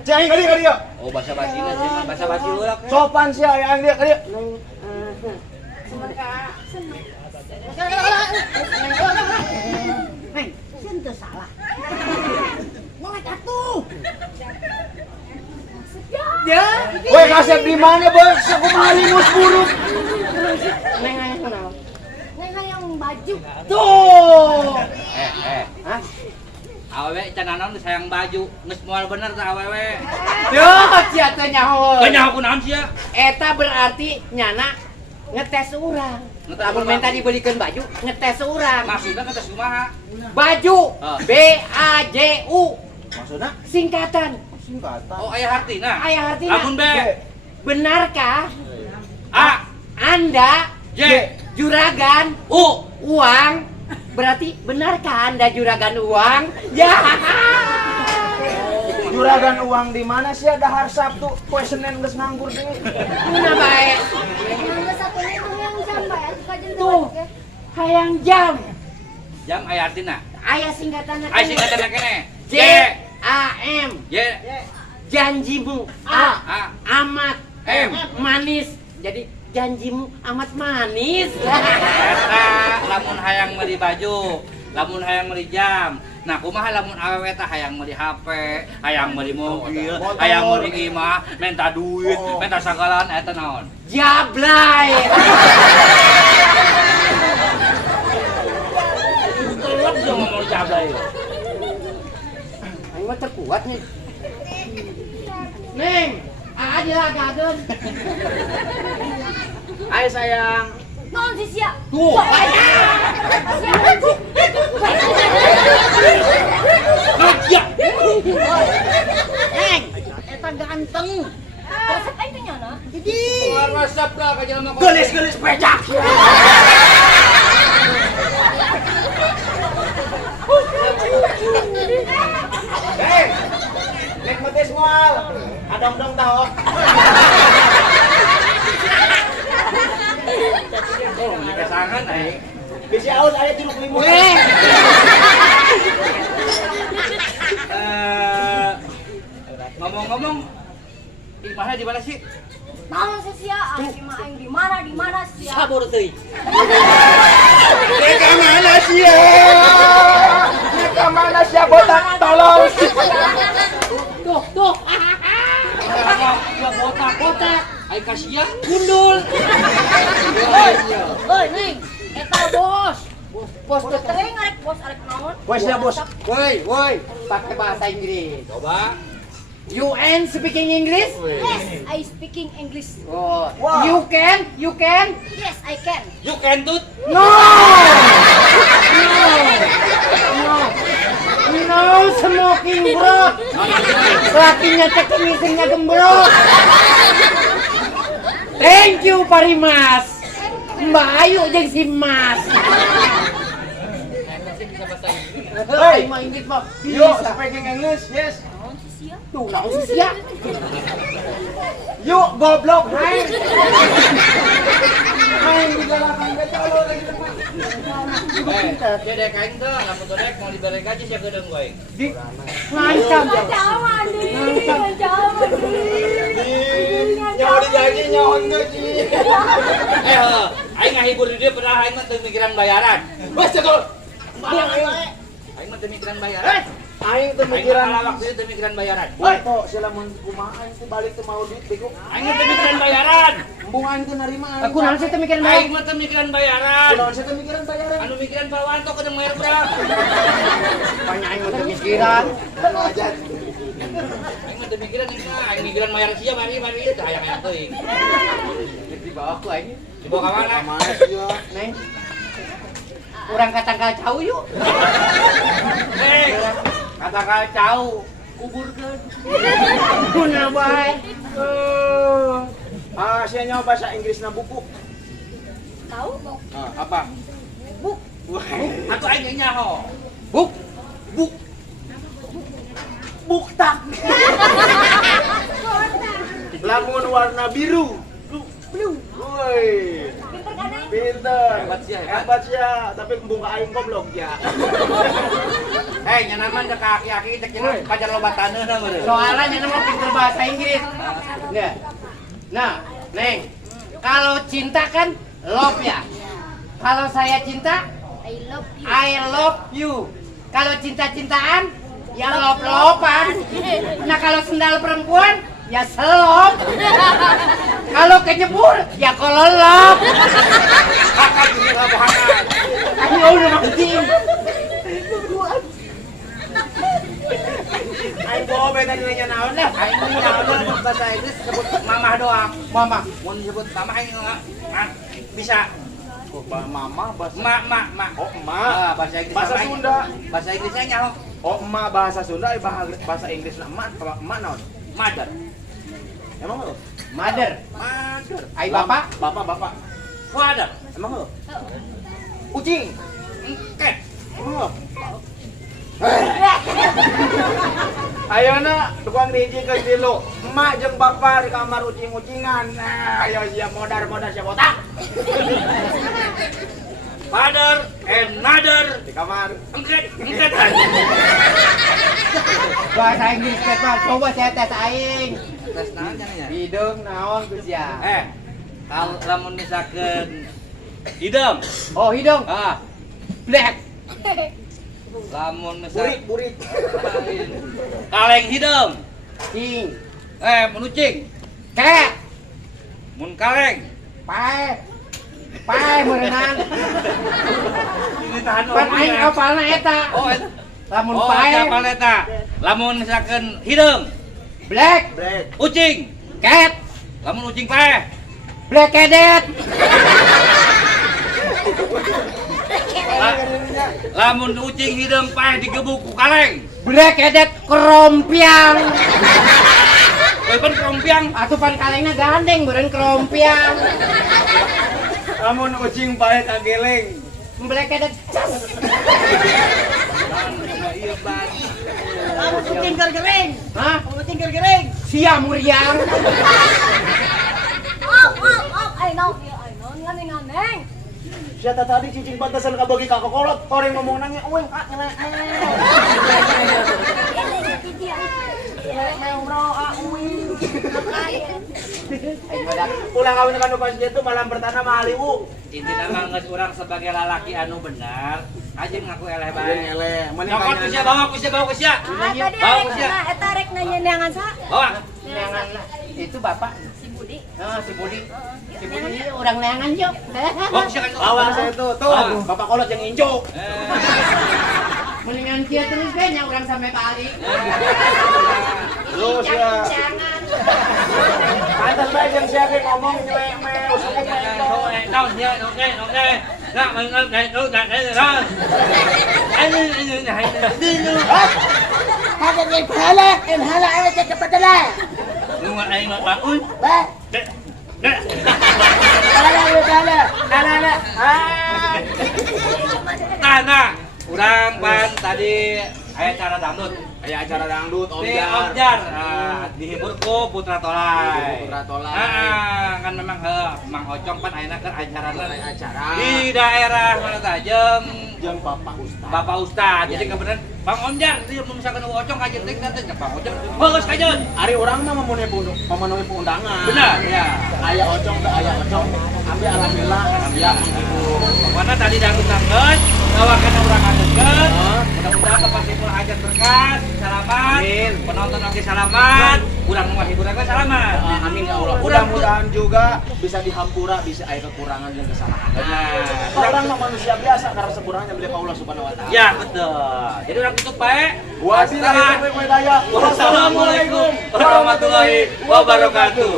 Cai kadieu. oh bahasa basina sih mah bahasa basi ulah. Sopan sih yang dia kadieu. Neng. Neng, sieun teu salah. Ngolek atuh. Ya. Woi kasep di mana, Bos? Aku malingus buruk. Neng aya kunaon? Neng hayang baju. Tuh. Hah? Awewe can naon sayang baju, geus moal bener teh awewe. Yo, cia teh nyaho. Teu nyaho kunaon sia? Eta berarti nyana ngetes urang. Lamun minta dibelikeun baju, ngetes urang. Maksudna kata kumaha? Baju Ah. BAJU Maksudnya singkatan. singkatan. Oh aya hartina. Aya artinya. Lamun B, Benarkah A, Anda J, juragan U. uang? Berarti benarkah Anda juragan uang? Ya. Juragan uang di mana sih? Dahar Sabtu, poe Senin geus nganggur deui. Kuna bae. Nangga satu itu yang sampai atuh kajen Tuh. Hayang jam. Jam aya hartina. Aya singkatanna. Ai singkatan kene. JAM. J, Janjimu A, amat M. manis. Jadi janjimu amat manis. Eta lamun hayang meuli baju, lamun hayang meuli jam. Nah, kumaha lamun awewe teh hayang meuli HP, hayang meuli mobil, hayang meuli imah, minta duit, minta sagalan eta naon? Jablay. Terus dong ngomong jablay. Aing mah terkuat nih. Neng, aja gadeun. Hai sayang. Naon sih sia? Tuh, Neng, eta ganteng. Resep aing teh nyana. Keluar WhatsApp lah ka jelema kok. gelis-gelis pecak. Hei. Nek metes moal. Adong-dong tahu. Oh, menikah sangan ai. Bisi aus aya 35. Weh, Ngomong-ngomong imahnya di mana sih? Naon sih sia? Aing di mana sia? sabur teuing. Nek mana sih? Nek mana sih botak tolong. Tuh. Ya botak-botak. Ai kasihan gundul. Heuy, Neng. Eta bos. Bos Bos teh teh ngarek bos arek naon? Wes ya, Bos. Woi, pakai bahasa Inggris. Coba. UN speaking English? Yes, I speaking English. Oh, Wow. you can? Yes, I can. You can do. No, smoking bro. Lakinya ceking isinya gembrot. Thank you Parimas. Mbak Ayu jeung si Mas. Hey. Mah Inggris mah. Yo, speaking English, yes. Naon sih sia? Tuh, naon sih sia? Yuk, goblok, hai. Main di galakan gak colo lagi depan. Dedek aing teh lamun dedek mau dibere gaji sia gedeung gue. Ngancam. Jangan di. Jangan di. Nyawa digaji, nyawa gaji. Aing ngahibur di dia padahal aing mah teu mikiran bayaran. Wes cekol. Aing mah teu mikiran bayaran. Aing tuh Aing mah mikiran. kala waktu itu teu mikiran bayaran. Woi, kok sila mun kumaha aing teh balik teh mau duit bego. Aing mah teu mikiran bayaran. Embung aing teh narima. Aku naon sih teh mikirin Aing bae. mah teu mikiran bayaran. Kunaon saya teh mikiran bayaran. Anu mikiran Pawanto kedeung bayar berapa? Panyain mah teu mikiran. Anu aja. Aing mah teu mikiran aing mah aing mikiran bayar sia mari teu hayang teuing. Di bawah aku aing. Dibawa ka mana? Mana sih ya? Neng. Urang katangkal jauh yuk. Hei, Kata kacau, kuburkan. Guna baik. Saya nyawa bahasa Inggris na buku. Tahu? Apa? Buk. Atau aing nyaho. Buk. Buk. Buktak. Lamun warna biru. Blue. Woi. Pinter kan Neng? Pinter. Hebat sih, hebat. Hebat sih ya. Tapi buka aing goblok ya. Nyanaman dek aki-aki cek cenah pajar loba taneuhna meureun. Soalnya ini mah pinter bahasa Inggris. Ya. Nah, Neng, kalau cinta kan love ya. Kalau saya cinta, I love you. I love you. Kalau cinta-cintaan, ya love-lovean. Nah kalau sendal perempuan, ya selop. Kalau kejebur, ya kololop. Hakan juga ngabahakan. Ayo udah mancing. Aing bawa beta nilainya naon dah. Aing nyaho bahasa Inggris sebut mamah doang. Mama, Mun disebut mamah aing bisa. Mama bahasa Ma. Oh, emak. Bahasa Inggris Bahasa sama aing. Sunda. Bahasa Inggrisnya nyaho. Oh, emak bahasa Sunda, bahasa Inggris na emak naon? Mother. Emang lo? mother. Mother. Ay bapak, Bapak. Father. Emang lo? Kucing. Cat. Emang lo? Ayeuna tukang dijikeun di lu. Emak jeung bapak di kamar ucing-ucingan. Nah, ayo sia modar sia botak. Father and mother. Di kamar. Engket. bahasa Inggris tes mah coba saya tes aing. Tes naon cenah Hidung naon Gus ya? kalau lamun misalkan hidung. Oh hidung, black. Lamun misalkan Burik. kaleng hidung. King, Mun ucing. cat, Mun kaleng. pae merenang. Ini tahan Pan aing apalna eta. Oh, eta. Lamun Oh, pae, siapa eta? Lamun misalkan hidung, black, Black. ucing. cat, Lamun ucing pae. black cadet. Lamun ucing hidung pae digebuk ku kaleng. Black cadet kerompiang. Eueun kerompiang. Atupan kalengna gandeng beureun kerompiang. Lamun ucing pae kageleng. Black cadet cas. Iya, Bang. Kamu tinggal gering. Hah? Kamu tinggal gering. Sia muriang. I know. Nganeng. Siapa tadi cicing pantasan kabagi kakak kolot. Orang ngomong nanya, ueng kak ngelek. Ini dia. Pulang kawin dengan nukas itu malam pertama mahaliwu. Intina mah geus urang sebagai lalaki anu benar, aja ngaku eleh bae. Ngelek. Nyokot ku sia bawa ku sia. Tadi Bawa ada ku sia. eta rek nanya neangan sa. Bawa. Neangan itu bapak. Si Budi. Si Budi. Si Budi ini orang neangan yuk. Bawa ku sia kan. Bawa saya tuh. Ah. Bapak kolot yang injok. Mendingan dia terus kayaknya orang sampai kali. Lu sia. Jangan. Pantas bae jeung sia ge ngomong nyelek usuk Đâu nha, oke. Nah, mengal kayak itu enggak ada. Ini đi luôn. Kagak jadi pahala, pahala aja cepat padala. Lu nggak aing nggak bangun. Ba, Dek. pahala. Anak-anak. Nah, urang pan tadi aya acara dangdut. Aya acara dangdut Di Omjar, dihibur ku Putra Tolai. Putra Tolai. Kan memang Mang Ocong pan ayeuna keur acarana Acara. di daerah mana tah jeung Jeung Bapak Ustaz. Bapak Ustad. Jadi kebenaran Bang Omjar, dia misalkan Ocong kajeun teh nanti Bang Ocong. Heus kajeun. Ari urang mah memenuhi undangan. Benar, ya. Aya ocong teh aya ocong. Ambil alhamdulillah. Ya. Mana tadi dangdut dangdut, bawakan urang adegan. Mudah-mudahan Bapak Sipul hajat berkah, selamat. Amin. Penonton oke selamat. Urang nu hiburan ge selamat. Amin ya Allah. Mudah-mudahan juga bisa dihampura, bisa aya kekurangan dan kesalahan. Nah, Orang mah manusia biasa karena sekurangnya milik Allah Subhanahu wa taala. ya betul. Jadi urang tutup bae. Wassalamualaikum Wassalamualaikum warahmatullahi wabarakatuh.